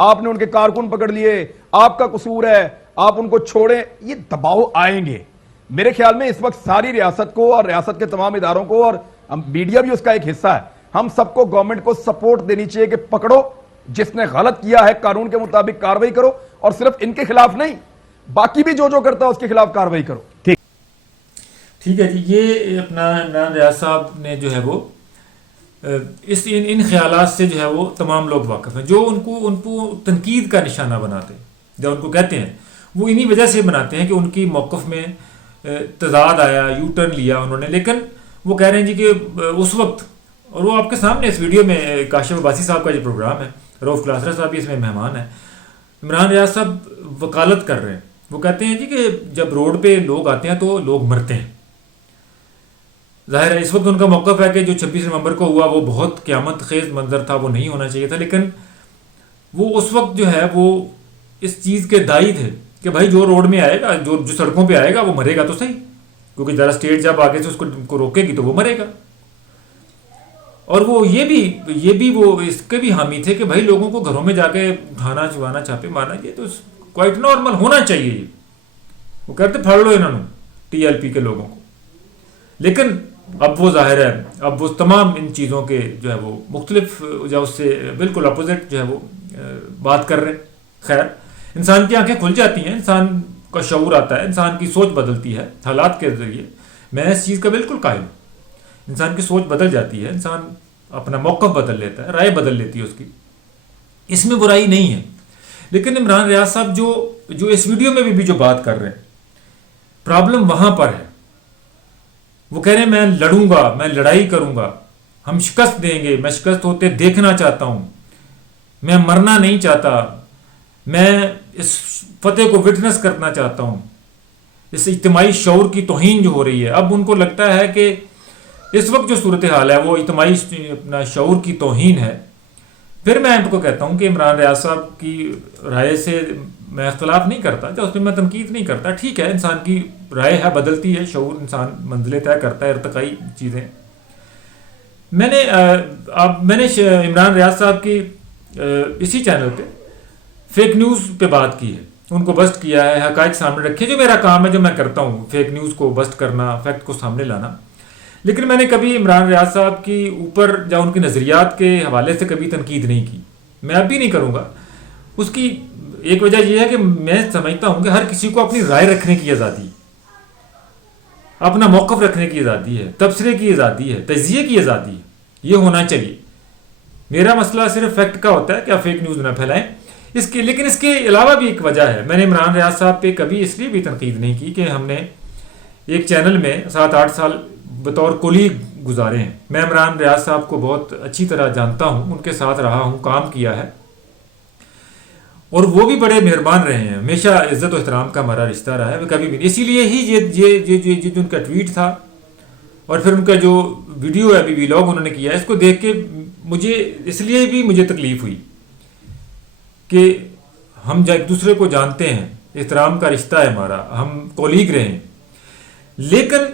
آپ نے ان کے کارکن پکڑ لیے, آپ کا قصور ہے, آپ ان کو چھوڑیں, یہ دباؤ آئیں گے. میرے خیال میں اس وقت ساری ریاست کو اور ریاست کے تمام اداروں کو, اور میڈیا بھی اس کا ایک حصہ ہے, ہم سب کو گورنمنٹ کو سپورٹ دینی چاہیے کہ پکڑو, جس نے غلط کیا ہے قانون کے مطابق کاروائی کرو, اور صرف ان کے خلاف نہیں, باقی بھی جو کرتا ہے اس کے خلاف کاروائی کرو. ٹھیک ہے جی. یہ اپنا عمران ریاض صاحب نے جو ہے وہ ان خیالات سے جو ہے وہ تمام لوگ واقف ہیں, جو ان کو تنقید کا نشانہ بناتے ہیں, جب ان کو کہتے ہیں وہ انہی وجہ سے بناتے ہیں کہ ان کی موقف میں تضاد آیا, یو ٹرن لیا انہوں نے. لیکن وہ کہہ رہے ہیں جی کہ اس وقت, اور وہ آپ کے سامنے اس ویڈیو میں کاشف عباسی صاحب کا جو پروگرام ہے, روف کلاسرا صاحب بھی اس میں مہمان ہیں, عمران ریاض صاحب وکالت کر رہے ہیں. وہ کہتے ہیں جی کہ جب روڈ پہ لوگ آتے ہیں تو لوگ مرتے ہیں. ظاہر ہے اس وقت ان کا موقف ہے کہ جو 26 نومبر کو ہوا وہ بہت قیامت خیز منظر تھا, وہ نہیں ہونا چاہیے تھا, لیکن وہ اس وقت جو ہے وہ اس چیز کے دائی تھے کہ بھائی جو روڈ میں آئے گا, جو سڑکوں پہ آئے گا وہ مرے گا تو صحیح, کیونکہ ذرا اسٹیٹ جب آگے سے اس کو روکے گی تو وہ مرے گا. اور وہ یہ بھی وہ اس کے بھی حامی تھے کہ بھائی لوگوں کو گھروں میں جا کے اٹھانا, چبانا, چھاپے مارنا, یہ تو کوائٹ نارمل ہونا چاہیے. یہ وہ کہتے پھاڑ لو انہوں نے ٹی ایل پی کے لوگوں کو. لیکن اب وہ ظاہر ہے اب وہ تمام ان چیزوں کے جو ہے وہ مختلف جو اس سے بالکل اپوزٹ جو ہے وہ بات کر رہے ہیں. خیر, انسان کی آنکھیں کھل جاتی ہیں, انسان کا شعور آتا ہے, انسان کی سوچ بدلتی ہے حالات کے ذریعے. میں اس چیز کا بالکل قائل ہوں, انسان کی سوچ بدل جاتی ہے, انسان اپنا موقف بدل لیتا ہے, رائے بدل لیتی ہے اس کی, اس میں برائی نہیں ہے. لیکن عمران ریاض صاحب جو اس ویڈیو میں بھی جو بات کر رہے ہیں, پرابلم وہاں پر ہے. وہ کہہ رہے ہیں میں لڑوں گا, میں لڑائی کروں گا, ہم شکست دیں گے, میں شکست ہوتے دیکھنا چاہتا ہوں, میں مرنا نہیں چاہتا, میں اس فتح کو وٹنس کرنا چاہتا ہوں. اس اجتماعی شعور کی توہین جو ہو رہی ہے, اب ان کو لگتا ہے کہ اس وقت جو صورتحال ہے وہ اجتماعی اپنا شعور کی توہین ہے. پھر میں آپ کو کہتا ہوں کہ عمران ریاض صاحب کی رائے سے میں اختلاف نہیں کرتا, اس میں تنقید نہیں کرتا. ٹھیک ہے, انسان کی رائے ہے, بدلتی ہے, شعور انسان منزلیں طے کرتا ہے, ارتقائی چیزیں. میں نے عمران ریاض صاحب کی اسی چینل پہ فیک نیوز پہ بات کی ہے, ان کو بسٹ کیا ہے, حقائق سامنے رکھے, جو میرا کام ہے, جو میں کرتا ہوں, فیک نیوز کو بسٹ کرنا, فیکٹ کو سامنے لانا. لیکن میں نے کبھی عمران ریاض صاحب کی اوپر یا ان کے نظریات کے حوالے سے کبھی تنقید نہیں کی, میں اب بھی نہیں کروں گا. اس کی ایک وجہ یہ ہے کہ میں سمجھتا ہوں کہ ہر کسی کو اپنی رائے رکھنے کی آزادی, اپنا موقف رکھنے کی آزادی ہے, تبصرے کی آزادی ہے, تجزیے کی آزادی ہے, یہ ہونا چاہیے. میرا مسئلہ صرف فیکٹ کا ہوتا ہے کہ آپ فیک نیوز نہ پھیلائیں. لیکن اس کے علاوہ بھی ایک وجہ ہے, میں نے عمران ریاض صاحب پہ کبھی اس لیے بھی تنقید نہیں کی کہ ہم نے ایک چینل میں 7-8 سال بطور کولیگ گزارے ہیں. میں عمران ریاض صاحب کو بہت اچھی طرح جانتا ہوں, ان کے ساتھ رہا ہوں, کام کیا ہے, اور وہ بھی بڑے مہربان رہے ہیں. ہمیشہ عزت و احترام کا ہمارا رشتہ رہا ہے, کبھی بھی نہیں. اسی لیے ہی یہ جو ان کا ٹویٹ تھا اور پھر ان کا جو ویڈیو ہے, ابھی ویلاگ انہوں نے کیا ہے, اس کو دیکھ کے مجھے اس لیے بھی مجھے تکلیف ہوئی کہ ہم ایک دوسرے کو جانتے ہیں, احترام کا رشتہ ہے ہمارا, ہم کولیگ رہے ہیں. لیکن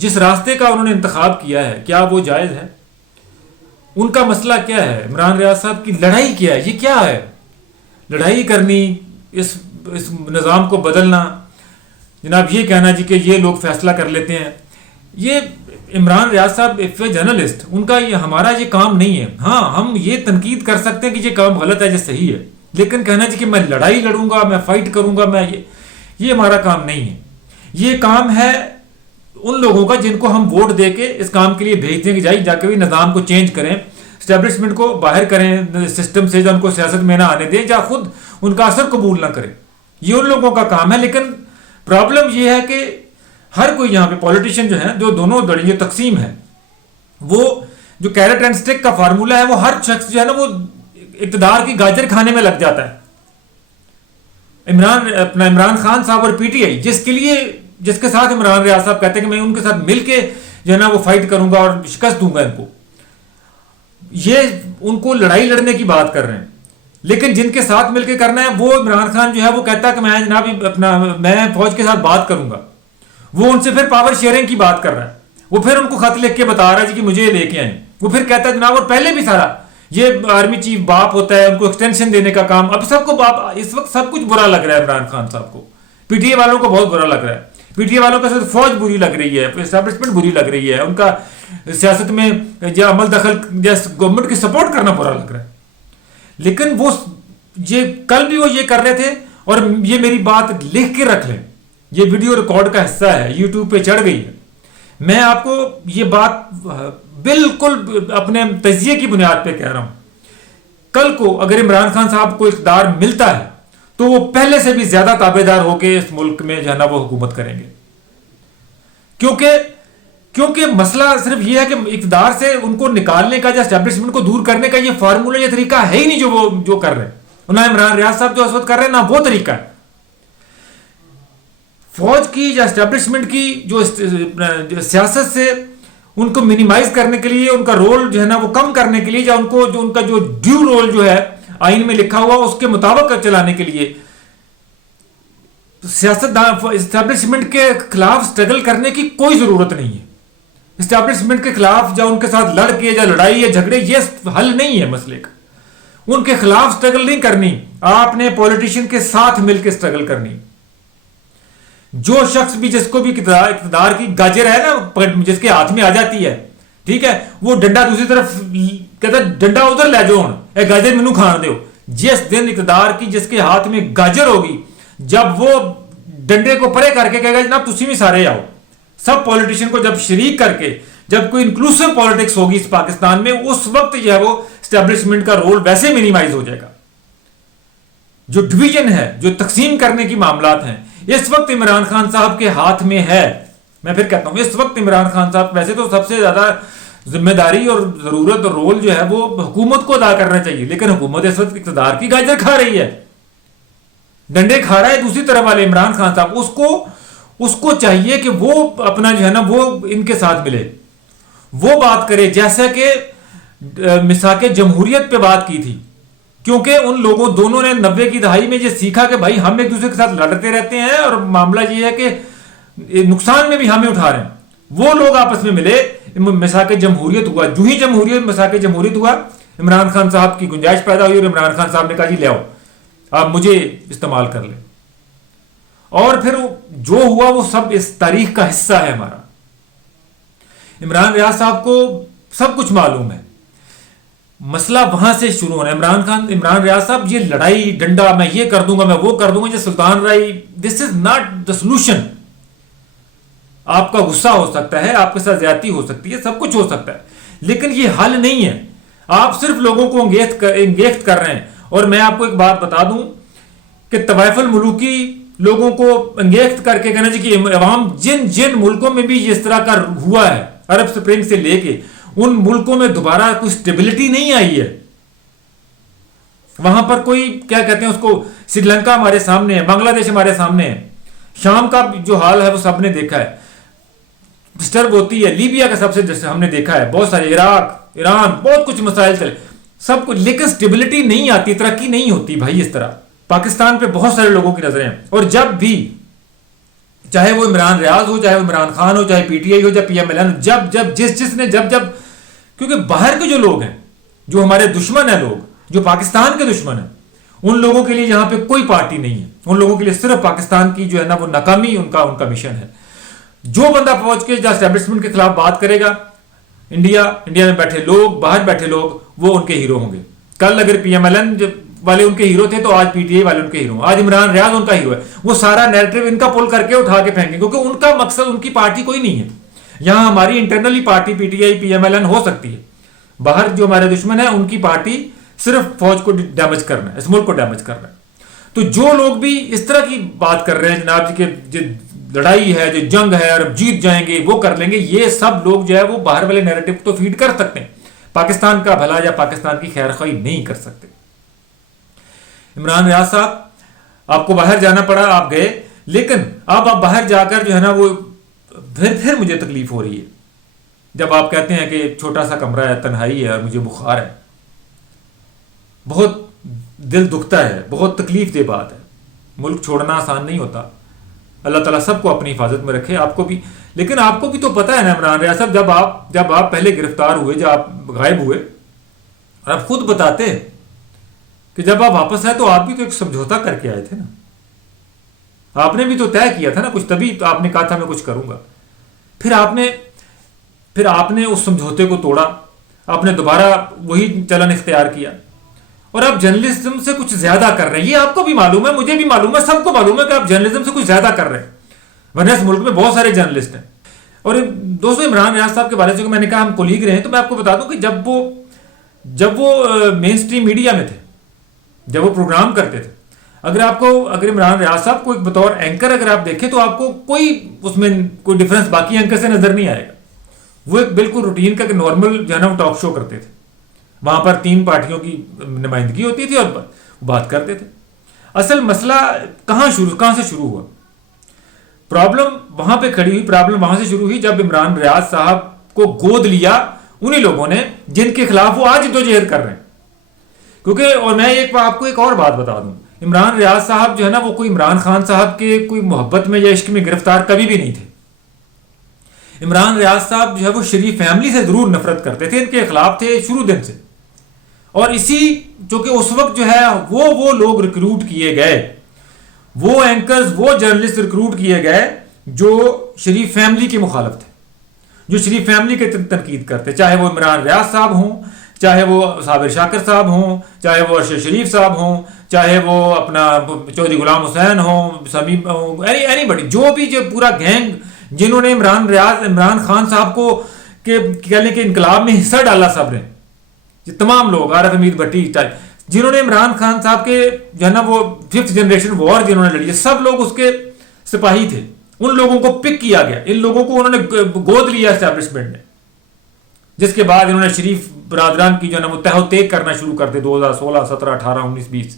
جس راستے کا انہوں نے انتخاب کیا ہے, کیا وہ جائز ہے؟ ان کا مسئلہ کیا ہے؟ عمران ریاض صاحب کی لڑائی کیا ہے؟ یہ کیا ہے لڑائی کرنی, اس نظام کو بدلنا, جناب یہ کہنا جی کہ یہ لوگ فیصلہ کر لیتے ہیں. یہ عمران ریاض صاحب جرنلسٹ, ان کا یہ ہمارا یہ کام نہیں ہے. ہاں, ہم یہ تنقید کر سکتے ہیں کہ یہ کام غلط ہے, یہ صحیح ہے, لیکن کہنا جی کہ میں لڑائی لڑوں گا, میں فائٹ کروں گا, میں یہ ہمارا کام نہیں ہے. یہ کام ہے ان لوگوں کا جن کو ہم ووٹ دے کے اس کام کے لیے بھیجتے ہیں کہ جا کے بھی نظام کو چینج کریں, اسٹیبلشمنٹ کو باہر کریں سسٹم سے, جو ان کو سیاست میں نہ آنے دیں, یا خود ان کا اثر قبول نہ کریں. یہ ان لوگوں کا کام ہے. لیکن پرابلم یہ ہے کہ ہر کوئی یہاں پہ پولیٹیشین جو ہیں, جو دونوں دڑی جو تقسیم ہے, وہ جو کیرٹ اینڈ سٹک کا فارمولہ ہے, وہ ہر شخص جو ہے نا وہ اقتدار کی گاجر کھانے میں لگ جاتا ہے. عمران خان صاحب اور پی ٹی آئی, جس کے ساتھ عمران ریاض صاحب کہتے ہیں کہ میں ان کے ساتھ مل کے جو ہے نا وہ فائٹ کروں گا اور شکست دوں گا ان کو, یہ ان کو لڑائی لڑنے کی بات کر رہے ہیں. لیکن جن کے ساتھ مل کے کرنا ہے, وہ عمران خان جو ہے وہ کہتا ہے کہ میں جناب میں فوج کے ساتھ بات کروں گا. وہ ان سے پھر پاور شیئرنگ کی بات کر رہا ہے. وہ پھر ان کو خط لکھ کے بتا رہا ہے جی کہ مجھے لے کے آئیں. وہ پھر کہتا ہے جناب, اور پہلے بھی سارا یہ آرمی چیف باپ ہوتا ہے, ان کو ایکسٹینشن دینے کا کام. اب سب کو باپ, اس وقت سب کچھ برا لگ رہا ہے عمران خان صاحب کو, پی ٹی اے والوں کو بہت برا لگ رہا ہے. پی ٹی اے والوں کا صرف فوج بری لگ رہی ہے, اسٹیبلشمنٹ بری لگ رہی ہے, ان کا سیاست میں یا عمل دخل یا گورنمنٹ کی سپورٹ کرنا برا لگ رہا ہے. لیکن وہ یہ کل بھی وہ یہ کر رہے تھے, اور یہ میری بات لکھ کے رکھ لیں, یہ ویڈیو ریکارڈ کا حصہ ہے, یوٹیوب پہ چڑھ گئی ہے. میں آپ کو یہ بات بالکل اپنے تجزیے کی بنیاد پہ کہہ رہا ہوں. کل کو اگر عمران خان صاحب کو اقتدار ملتا ہے تو وہ پہلے سے بھی زیادہ تابع دار ہو کے اس ملک میں جو ہے نا وہ حکومت کریں گے. کیونکہ مسئلہ صرف یہ ہے کہ اقتدار سے ان کو نکالنے کا یا اسٹیبلشمنٹ کو دور کرنے کا یہ فارمولہ یا طریقہ ہے ہی نہیں جو کر رہے ہیں. نہ عمران ریاض صاحب جو اس وقت کر رہے ہیں, نہ وہ طریقہ ہے. فوج کی یا اسٹیبلشمنٹ کی جو سیاست سے ان کو منیمائز کرنے کے لیے, ان کا رول جو ہے نا وہ کم کرنے کے لیے, یا ان کو جو ان کا جو ڈیو رول جو ہے آئین میں لکھا ہوا اس کے مطابق چلانے کے لیے سیاست اسٹیبلشمنٹ کے خلاف سٹرگل کرنے کی کوئی ضرورت نہیں ہے. اسٹیبلشمنٹ کے خلاف یا ان کے ساتھ لڑ کے یا لڑائی یا جھگڑے یہ حل نہیں ہے مسئلے کا. ان کے خلاف سٹرگل نہیں کرنی, آپ نے پولیٹیشین کے ساتھ مل کے سٹرگل کرنی. جو شخص بھی جس کو بھی اقتدار کی گاجر ہے نا, جس کے ہاتھ میں آ جاتی ہے, ٹھیک ہے, وہ ڈنڈا دوسری طرف کہتا ہے ڈنڈا ادھر لے جاؤ, اے گاجر مینوں کھان دیو. جس دن اقتدار کی جس کے ہاتھ میں گاجر ہوگی, جب وہ ڈنڈے کو پرے کر کے کہے گا جناب تسی بھی سارے آؤ, سب پولیٹیشین کو جب شریک کر کے, جب کوئی انکلوسیو پالیٹکس ہوگی اس پاکستان میں, اس وقت جو ہے وہ اسٹیبلشمنٹ کا رول ویسے منیمائز ہو جائے گا. جو ڈویژن ہے, جو تقسیم کرنے کی معاملات ہیں, اس وقت عمران خان صاحب کے ہاتھ میں ہے. میں پھر کہتا ہوں اس وقت عمران خان صاحب, ویسے تو سب سے زیادہ ذمہ داری اور ضرورت اور رول جو ہے وہ حکومت کو ادا کرنا چاہیے, لیکن حکومت اس وقت اقتدار کی گاجر کھا رہی ہے, ڈنڈے کھا رہا ہے دوسری طرف والے عمران خان صاحب. اس کو چاہیے کہ وہ اپنا جو ہے نا وہ ان کے ساتھ ملے, وہ بات کرے جیسا کہ میثاق جمہوریت پہ بات کی تھی. کیونکہ ان لوگوں دونوں نے 90 کی دہائی میں یہ سیکھا کہ بھائی ہم ایک دوسرے کے ساتھ لڑتے رہتے ہیں اور معاملہ یہ ہے کہ نقصان میں بھی ہمیں اٹھا رہے ہیں. وہ لوگ آپس میں ملے, میثاق جمہوریت ہوا. جو ہی میثاق جمہوریت ہوا, عمران خان صاحب کی گنجائش پیدا ہوئی اور عمران خان صاحب نے کہا جی لے آؤ آپ مجھے استعمال کر لیں. اور پھر جو ہوا وہ سب اس تاریخ کا حصہ ہے ہمارا. عمران ریاض صاحب کو سب کچھ معلوم ہے, مسئلہ وہاں سے شروع ہونا ہے. عمران ریاض صاحب یہ لڑائی ڈنڈا میں یہ کر دوں گا میں وہ کر دوں گا, یہ سلطان رائی, دس از ناٹ دا سولوشن. آپ کا غصہ ہو سکتا ہے, آپ کے ساتھ زیادتی ہو سکتی ہے, سب کچھ ہو سکتا ہے, لیکن یہ حل نہیں ہے. آپ صرف لوگوں کو انگیخت کر رہے ہیں. اور میں آپ کو ایک بات بتا دوں کہ طوائف الملوکی لوگوں کو انگیخت کر کے کہنا چاہیے کہ عوام جن ملکوں میں بھی اس طرح کا ہوا ہے, عرب سپرنگ سے لے کے, ان ملکوں میں دوبارہ کوئی سٹیبلٹی نہیں آئی ہے. وہاں پر کوئی کیا کہتے ہیں اس کو, سری لنکا ہمارے سامنے ہے, بنگلہ دیش ہمارے سامنے ہے, شام کا جو حال ہے وہ سب نے دیکھا ہے, ڈسٹرب ہوتی ہے. لیبیا کا سب سے ہم نے دیکھا ہے, بہت سارے, عراق, ایران, بہت کچھ مسائل چلے سب کچھ, لیکن سٹیبلٹی نہیں آتی, ترقی نہیں ہوتی بھائی. اس طرح پاکستان پہ بہت سارے لوگوں کی نظریں ہیں. اور جب بھی چاہے وہ عمران ریاض ہو, چاہے وہ عمران خان ہو, چاہے پی ٹی آئی ہو, چاہے پی ایم ایل این, جس نے کیونکہ باہر کے جو لوگ ہیں, جو ہمارے دشمن ہیں لوگ, جو پاکستان کے دشمن ہیں, ان لوگوں کے لیے یہاں پہ کوئی پارٹی نہیں ہے. ان لوگوں کے لیے صرف پاکستان کی جو ہے نا وہ ناکامی ان کا مشن ہے. جو بندہ فوج کے یا اسٹیبلشمنٹ کے خلاف بات کرے گا, انڈیا میں بیٹھے لوگ, باہر بیٹھے لوگ, وہ ان کے ہیرو ہوں گے. کل اگر پی ایم ایل این والے ان کے ہیرو تھے تو آج پی ٹی آئی والے ان کے ہیرو, آج عمران ریاض ان کا ہیرو ہے. وہ سارا نیریٹو ان کا پول کر کے اٹھا کے پھینکیں, کیونکہ ان کا مقصد, ان کی پارٹی کوئی نہیں ہے. یہاں ہماری internally party P T I, P M L N ہو سکتی ہے. باہر جو ہمارے دشمن ہیں ان کی پارٹی صرف فوج کو ڈیمیج کرنا ہے, اس ملک کو ڈیمیج کرنا ہے. تو جو لوگ بھی اس طرح کی بات کر رہے ہیں جناب جی کہ لڑائی ہے, جو جنگ ہے اور جیت جائیں گے, وہ کر لیں گے, یہ سب لوگ جو ہے وہ باہر والے نیریٹو تو فیڈ کر سکتے ہیں, پاکستان کا بھلا یا پاکستان کی خیر خواہی نہیں کر سکتے. عمران ریاض صاحب, آپ کو باہر جانا پڑا, آپ گئے, لیکن اب آپ باہر جا کر جو ہے نا وہ پھر مجھے تکلیف ہو رہی ہے جب آپ کہتے ہیں کہ چھوٹا سا کمرہ ہے, تنہائی ہے اور مجھے بخار ہے. بہت دل دکھتا ہے, بہت تکلیف دہ بات ہے. ملک چھوڑنا آسان نہیں ہوتا. اللہ تعالیٰ سب کو اپنی حفاظت میں رکھے, آپ کو بھی. لیکن آپ کو بھی تو پتہ ہے نا عمران ریاض صاحب, جب آپ پہلے گرفتار ہوئے, جب آپ غائب ہوئے, اور آپ خود بتاتے ہیں کہ جب آپ واپس آئے تو آپ بھی تو ایک سمجھوتا کر کے آئے تھے نا, آپ نے بھی تو طے کیا تھا نا کچھ, تبھی تو آپ نے کہا تھا میں کچھ کروں گا. پھر آپ نے اس سمجھوتے کو توڑا, آپ نے دوبارہ وہی چلن اختیار کیا, اور آپ جرنلزم سے کچھ زیادہ کر رہے ہیں. یہ آپ کو بھی معلوم ہے, مجھے بھی معلوم ہے, سب کو معلوم ہے کہ آپ جرنلزم سے کچھ زیادہ کر رہے ہیں, ورنہ اس ملک میں بہت سارے جرنلسٹ ہیں. اور دوستوں, عمران ریاض صاحب کے بارے میں میں نے کہا ہم کولیگ رہے ہیں, تو میں آپ کو بتا دوں کہ جب وہ مین اسٹریم میڈیا میں تھے, جب وہ پروگرام کرتے تھے, اگر عمران ریاض صاحب کو ایک بطور اینکر اگر آپ دیکھیں تو آپ کو کوئی اس میں کوئی ڈفرنس باقی اینکر سے نظر نہیں آئے گا. وہ ایک بالکل روٹین کا نارمل جو ہے نا وہ ٹاک شو کرتے تھے, وہاں پر 3 پارٹیوں کی نمائندگی ہوتی تھی اور بات کرتے تھے. اصل مسئلہ کہاں سے شروع ہوا, پرابلم وہاں پہ کھڑی ہوئی, پرابلم وہاں سے شروع ہوئی جب عمران ریاض صاحب کو گود لیا انہی لوگوں نے جن کے خلاف وہ آج جدوجہد کر رہے ہیں. کیونکہ اور میں آپ کو ایک اور بات بتا دوں, عمران ریاض صاحب جو ہے نا وہ کوئی عمران خان صاحب کے کوئی محبت میں یا عشق میں گرفتار کبھی بھی نہیں تھے. عمران ریاض صاحب جو ہے وہ شریف فیملی سے ضرور نفرت کرتے تھے, ان کے خلاف تھے شروع دن سے. اور اسی چونکہ اس وقت جو ہے وہ لوگ ریکروٹ کیے گئے, وہ اینکرز, وہ جرنلسٹ ریکروٹ کیے گئے جو شریف فیملی کے مخالف تھے, جو شریف فیملی کے تنقید کرتے, چاہے وہ عمران ریاض صاحب ہوں, چاہے وہ صابر شاکر صاحب ہوں, چاہے وہ ارشد شریف صاحب ہوں, چاہے وہ اپنا چودھری غلام حسین ہوں, سمیم, اینی بڑی, جو بھی جو پورا گینگ جنہوں نے عمران خان صاحب کو کہہ لیں کہ انقلاب میں حصہ ڈالا, سب نے, یہ تمام لوگ, عارف حمید بھٹی جنہوں نے عمران خان صاحب کے جو ہے نا وہ 5th جنریشن وار جنہوں نے لڑی, سب لوگ اس کے سپاہی تھے. ان لوگوں کو پک کیا گیا, ان لوگوں کو انہوں نے گود لیا اسٹیبلشمنٹ نے, جس کے بعد انہوں نے شریف برادران کی جو ہے نا وہ تہ و تیگ کرنا شروع کر دے. 2016 17 18 19 20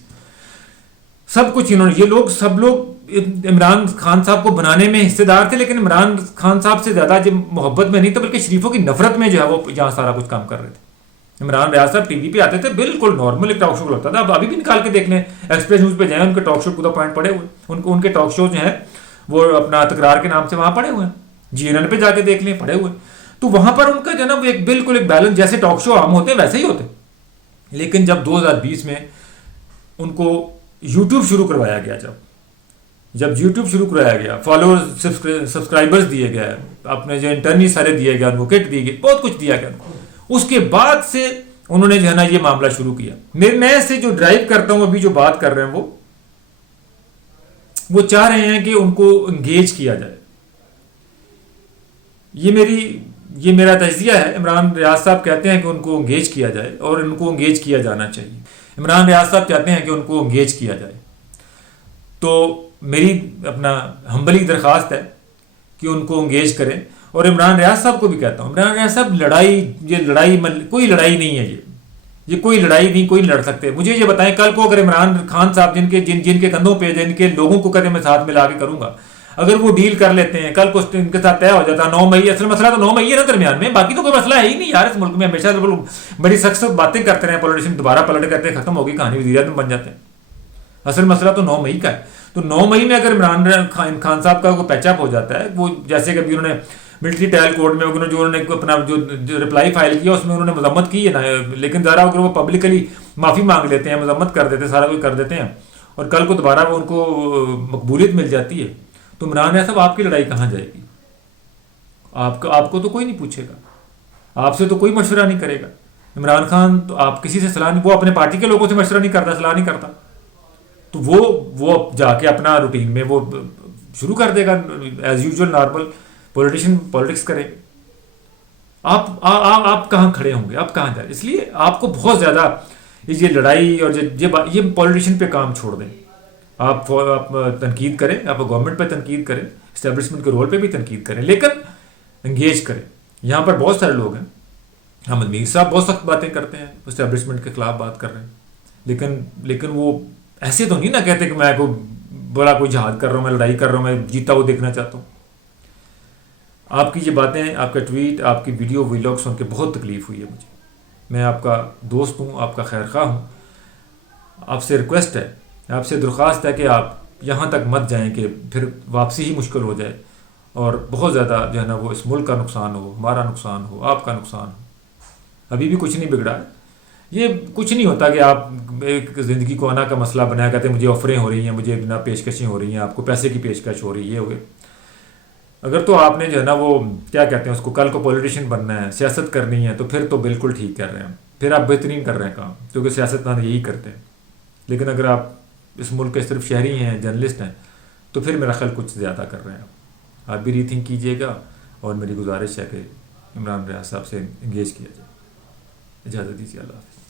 سب کچھ انہوں نے, یہ لوگ سب لوگ عمران خان صاحب کو بنانے میں حصے دار تھے, لیکن عمران خان صاحب سے زیادہ جب محبت میں نہیں تھا بلکہ شریفوں کی نفرت میں جو ہے وہ جہاں سارا کچھ کام کر رہے تھے. عمران ریاض صاحب ٹی وی پہ آتے تھے, بالکل نارمل ایک ٹاک شو لگتا تھا. اب ابھی بھی نکال کے دیکھ لیں, ایکسپریس نیوز پہ جائیں, ان کے ٹاک شو کو پوائنٹ پڑے ہوئے, ان کے ٹاک شو جو ہیں وہ اپنا تکرار کے نام سے وہاں پڑے ہوئے ہیں, GNN پہ جا کے دیکھ لیں, پڑے ہوئے. تو وہاں پر ان کا جو ہے نا وہ ایک بالکل ایک بیلنس, جیسے ٹاک شو عام ہوتے ہیں ویسے ہی ہوتے. لیکن جب 2020 میں ان کو یوٹیوب شروع کروایا گیا, جب یوٹیوب شروع کرایا گیا, فالوورز سبسکرائبرز دیے گئے, اپنے جو انٹرنی سارے دیے گئے, ان کو کٹ دی گئی, بہت کچھ دیا گیا. اس کے بعد سے انہوں نے جو ہے نا یہ معاملہ شروع کیا. میں سے جو ڈرائیو کرتا ہوں ابھی جو بات کر رہے ہیں وہ چاہ رہے ہیں کہ ان کو انگیج کیا جائے. یہ میرا تجزیہ ہے. عمران ریاض صاحب کہتے ہیں کہ ان کو انگیج کیا جائے اور ان کو انگیج کیا جانا چاہیے. عمران ریاض صاحب چاہتے ہیں کہ ان کو انگیج کیا جائے. تو میری اپنا ہمبلی درخواست ہے کہ ان کو انگیج کریں. اور عمران ریاض صاحب کو بھی کہتا ہوں, عمران ریاض صاحب کوئی لڑائی نہیں ہے, یہ کوئی لڑائی نہیں, کوئی لڑ سکتے. مجھے یہ بتائیں, کل کو اگر عمران خان صاحب جن کے کندھوں پہ جن کے لوگوں کو کہتے میں ساتھ ملا کے کروں گا, اگر وہ ڈیل کر لیتے ہیں, کل کو ان کے ساتھ طے ہو جاتا 9 مئی. اصل مسئلہ تو 9 مئی ہے نا درمیان میں, باقی تو کوئی مسئلہ ہے ہی نہیں یار. اس ملک میں ہمیشہ بڑی سخت باتیں کرتے رہے پولیٹیشین, دوبارہ پلٹ کرتے ہیں, ختم ہوگی کہانی, وزیر اعظم بن جاتے ہیں. اصل مسئلہ تو 9 مئی کا ہے. تو 9 مئی میں اگر عمران خان صاحب کا کوئی پیچ اپ ہو جاتا ہے, وہ جیسے کہ انہوں نے ملٹری ٹرائل کورٹ میں جو انہوں نے اپنا جو رپلائی فائل کیا اس میں انہوں نے مذمت کی ہے نا, لیکن ذرا اگر وہ پبلکلی معافی مانگ لیتے ہیں, مذمت کر دیتے ہیں, سارا کچھ کر دیتے ہیں, اور کل کو دوبارہ وہ ان کو مقبولیت مل جاتی ہے, تو عمران ریاض صاحب آپ کی لڑائی کہاں جائے گی؟ آپ کو تو کوئی نہیں پوچھے گا, آپ سے تو کوئی مشورہ نہیں کرے گا. عمران خان تو آپ کسی سے صلاح نہیں, وہ اپنے پارٹی کے لوگوں سے مشورہ نہیں کرتا, صلاح نہیں کرتا, تو وہ جا کے اپنا روٹین میں وہ شروع کر دے گا ایز یوزول نارمل پولیٹکس کرے. آپ کہاں کھڑے ہوں گے, آپ کہاں جائیں؟ اس لیے آپ کو بہت زیادہ یہ لڑائی اور یہ پولیٹیشین پہ کام چھوڑ دیں. آپ تنقید کریں, آپ گورنمنٹ پہ تنقید کریں, اسٹیبلشمنٹ کے رول پہ بھی تنقید کریں, لیکن انگیج کریں. یہاں پر بہت سارے لوگ ہیں, احمد میر صاحب بہت سخت باتیں کرتے ہیں, اسٹیبلشمنٹ کے خلاف بات کر رہے ہیں, لیکن وہ ایسے تو نہیں نا کہتے کہ میں کوئی بڑا کوئی جہاد کر رہا ہوں, میں لڑائی کر رہا ہوں, میں جیتا وہ دیکھنا چاہتا ہوں. آپ کی یہ باتیں, آپ کا ٹویٹ, آپ کی ویڈیو ویلاگ سن کے بہت تکلیف ہوئی ہے مجھے. میں آپ کا دوست ہوں, آپ کا خیر خواہ ہوں. آپ سے ریکویسٹ ہے, آپ سے درخواست ہے کہ آپ یہاں تک مت جائیں کہ پھر واپسی ہی مشکل ہو جائے اور بہت زیادہ جو ہے نا وہ اس ملک کا نقصان ہو, ہمارا نقصان ہو, آپ کا نقصان ہو. ابھی بھی کچھ نہیں بگڑا ہے, یہ کچھ نہیں ہوتا کہ آپ ایک زندگی کو انا کا مسئلہ بنایا کرتے ہیں مجھے آفریں ہو رہی ہیں، مجھے بنا پیشکشیں ہو رہی ہیں، آپ کو پیسے کی پیشکش ہو رہی ہے، ہو گئے. اگر تو آپ نے جو ہے نا وہ کیا کہتے ہیں اس کو، کل کو پولیٹیشین بننا ہے، سیاست کرنی ہے، تو پھر تو بالکل ٹھیک کر رہے ہیں، پھر آپ بہترین کر رہے ہیں کام، کیونکہ سیاستدان یہی کرتے ہیں. لیکن اگر آپ اس ملک کے صرف شہری ہیں، جرنلسٹ ہیں، تو پھر میرا خیال کچھ زیادہ کر رہے ہیں. آپ بھی ری تھنک کیجیے گا، اور میری گزارش ہے کہ عمران ریاض صاحب سے انگیج کیا جائے. اجازت دیجیے، اللہ حافظ.